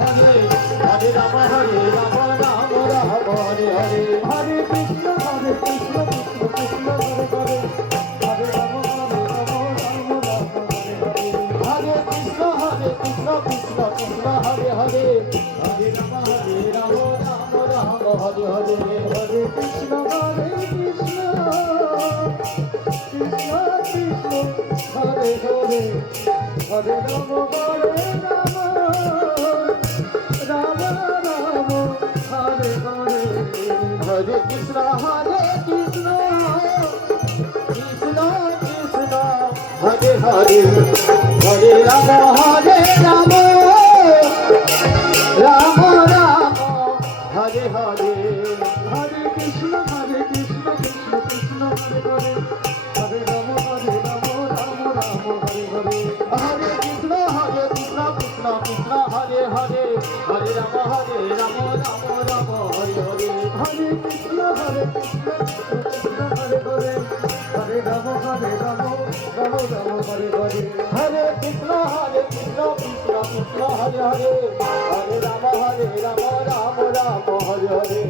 Hare Rama Hare Rama Rama Rama Hare Hare Hare Krishna Krishna Krishna Hare Hare Hare Rama Hare Rama Rama Rama Hare Hare Hare Krishna Krishna Krishna Hare Hare Hare Rama Hare Rama Rama Rama Hare Hare Hare Krishna Krishna Krishna Hare Hare Hare Rama Hare Rama Rama Rama Hare Hare Hare Krishna Krishna Krishna Hare Hare Hare Rama Hare Rama Rama Rama Hare Hare Hare Krishna Krishna Krishna Hare Hare Hare Rama Hare Rama Rama Rama Hare Hare Hare Krishna Krishna Krishna Hare Hare Hare Rama Hare Rama Rama Rama Hare Hare Hare Krishna Krishna Hare Hare Hare Rama Hare Rama Rama Rama Hare Hare Hare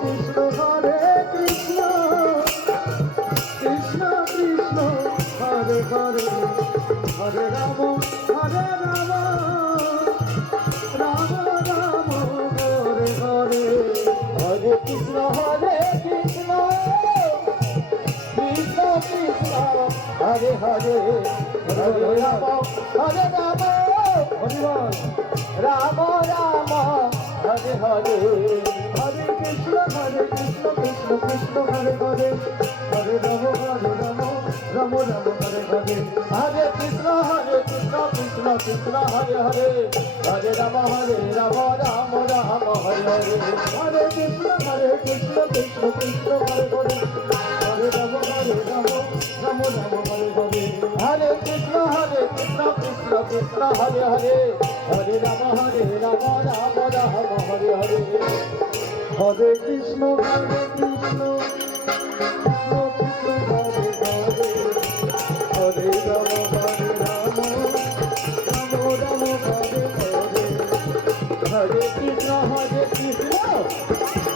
Krishna Krishna Krishna Hare Hare Hare Rama Hare Rama Rama Rama Hare Hare Hare Krishna Krishna Krishna Krishna Hare Hare Hare Rama Hare Rama Rama Rama Hare Hare Hare Krishna Krishna Krishna Krishna Hare Hare Hare Rama Hare Rama Rama Rama Hare Hare Hare Krishna Krishna Krishna Hare Hare Hare Rama Hare Rama Rama Rama Hare Hare Hare Krishna Krishna Krishna Hare Hare Hare Rama Hare Rama Rama Rama Hare Hare Hare Krishna Krishna Krishna Hare Hare Hare Rama Hare Rama Rama Rama Hare Hare Hare Krishna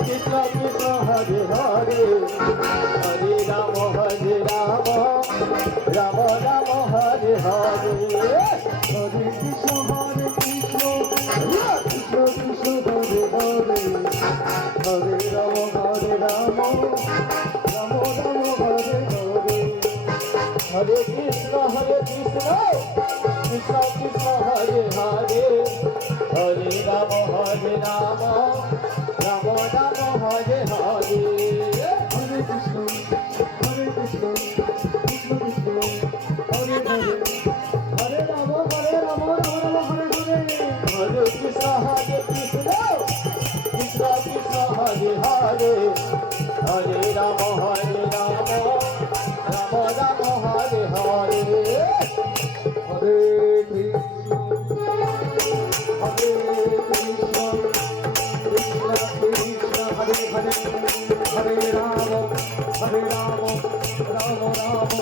Krishna Krishna Hare Hare Hare Rama Hare Rama Rama Rama Hare Hare Hare Krishna Krishna Hare Rama Hare Rama Rama Rama Hare Hare Hare Krishna Krishna Krishna Hare Hare Hare Rama Hare Rama Rama Rama Hare Hare Hare Krishna Krishna Krishna Hare Hare Hare Rama Hare Rama Rama Rama Hare Hare Hare Krishna Krishna Krishna Hare Hare Hare Rama Hare Rama Rama Rama Hare Hare Hare Krishna Krishna Krishna Hare Hare Hare Rama Hare Rama Rama Rama Hare Hare Hare Krishna Krishna Krishna Hare Hare Hare Rama Hare Rama Rama Rama Hare Hare Hare Krishna Krishna Krishna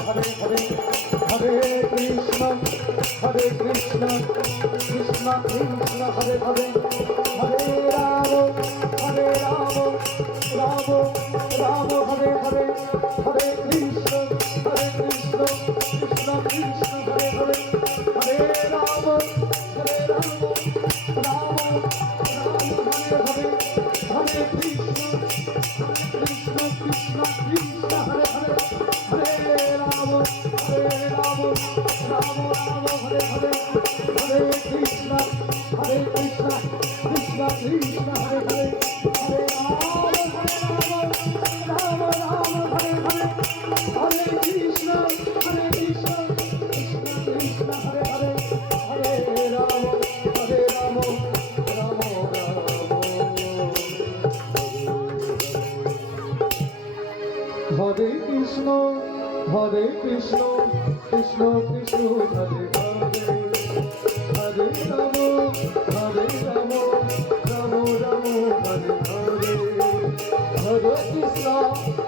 Hare Hare Hare Rama Rama Rama Hare Hare Hare Krishna Krishna Krishna Hare Hare Hare Rama Rama Rama Hare Hare Hare Krishna Krishna Krishna Hare Hare Hare Rama Rama Rama Hare Hare Hare Krishna Krishna Krishna Hare Hare Hare Rama Rama Rama Hare Hare Hare Krishna Krishna Krishna Hare Hare Hare Rama Rama Hare Hare Hare Krishna Krishna Krishna Hare Hare Hare Rama Rama Rama Hare Krishna Krishna Krishna Hare Hare Hare Rama Rama Rama Hare Hare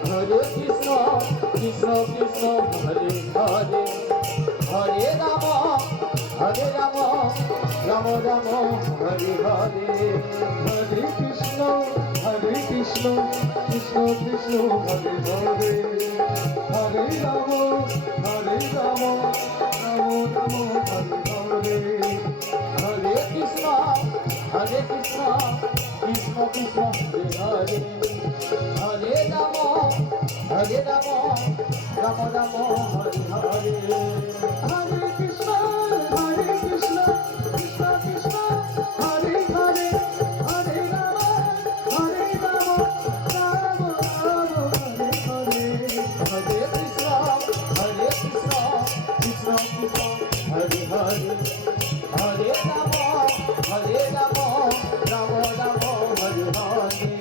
Hare Krishna Krishna Krishna Hare Hare Hare Rama Rama Ram Ram Hare Hare Hare Krishna Krishna Krishna Hare Hare Hare Ram Ram Ram Hare Hare Hare Krishna Krishna Krishna Hare Hare Hare Ram Ram Ram Hare Hare Hare Krishna Krishna Krishna Hare Hare Hare Ram Ram Ram Hare Hare Hare Krishna Krishna Krishna Hare Hare Hare Ram Ram Ram Hare Hare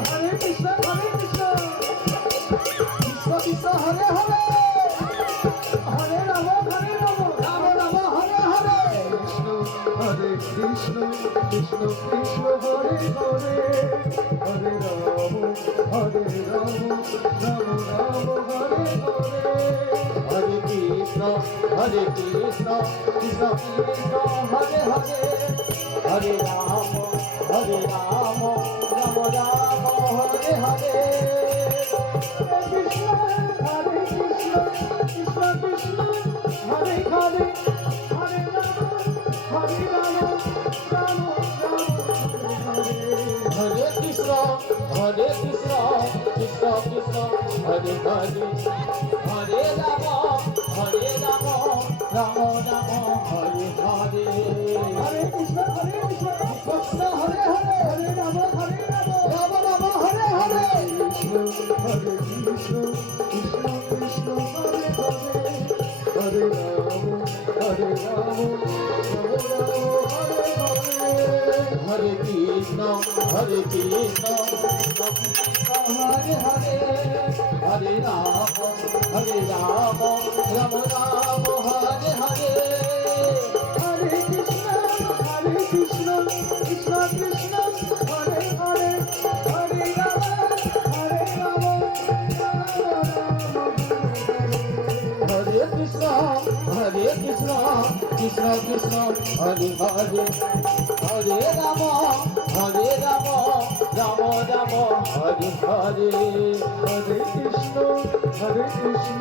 Hare Krishna Krishna Krishna Hare Hare Hare Ram Ram Ram Hare Hare Krishna Hare Krishna Krishna Krishna Hare Hare Hare Ram Ram Ram Hare Hare Hare Krishna Krishna Krishna Hare Hare Hare Ram Ram Ram Hare Hare Krishna Hare Krishna Krishna Krishna Hare Hare Hare Ram Ram Ram Hare Krishna Krishna Krishna Hare Hare Hare Ram Ram Ram Hare Hare Hare Krishna Krishna Hare Hare Hare Ram Ram Ram Hare Hare Krishna Hare Krishna Krishna Krishna Hare Hare Hare Ram Ram Hare Krishna Krishna Hare Hare Hare Ram Ram Ram Hare Hare Hare Krishna Krishna Krishna Hare Hare Hare Ram Hare Krishna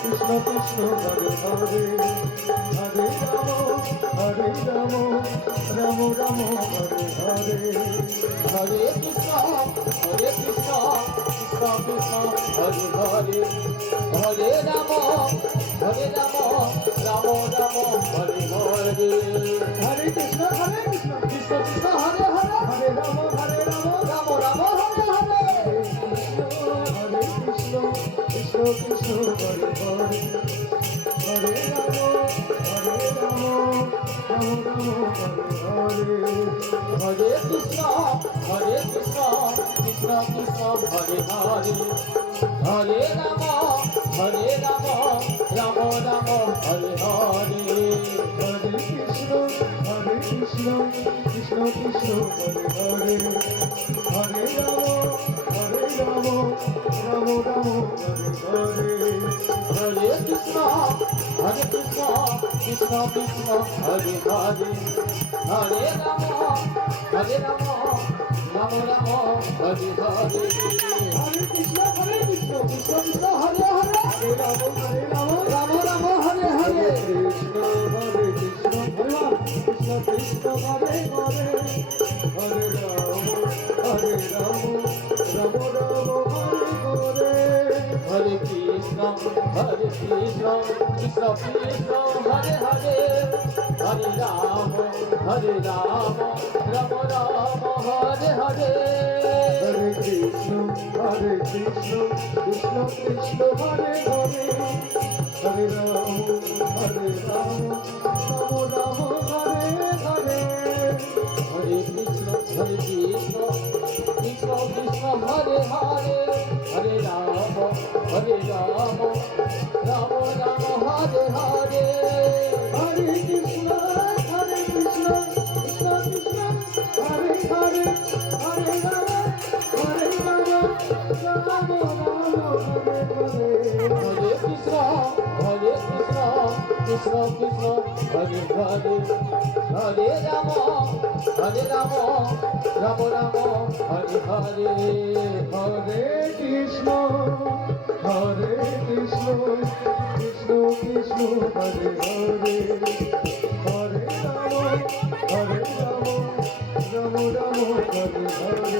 Krishna Krishna Hare Hare Hare Ram Ram Ram Hare Hare Hare Krishna Krishna Krishna Hare Hare Hare Ram Ram Ram Hare Hare Hare Krishna Krishna Krishna Hare Hare Hare Ram Ram Ram Hare Hare Hare Krishna Krishna Krishna Hare Hare Hare Ram Ram Ram Hare Hare Hare Krishna Krishna Krishna Hare Hare Hare Ram Ram Ram Hare Hare Krishna Krishna Krishna Hare Hare Hare Ram Ram Ram Hare Hare Hare Krishna Krishna Krishna Hare Hare Hare Ram Ram Ram Hare Hare Hare Krishna Krishna Krishna Hare Hare Hare Ram Ram Ram Hare Hare Hare Krishna Krishna Krishna Hare Hare Hare Ram Ram Ram Hare Hare Krishna Krishna Krishna Hare Hare Hare Ram Ram Ram Hare Hare Hare Krishna Krishna Krishna Hare Hare Hare Ram Ram Ram Hare Hare Hare Krishna Krishna Krishna Hare Hare Hare Ram Ram Ram Hare Hare Hare Krishna Krishna Krishna Hare Hare Hare Ram Ram Ram Hare Hare Hare Krishna Krishna Krishna Hare Hare Hare Ram Ram Hare Krishna Krishna Krishna Hare Hare Hare Ram Ram Ram Hare Hare Hare Krishna Krishna Krishna Hare Hare Hare Ram Ram Ram Hare Hare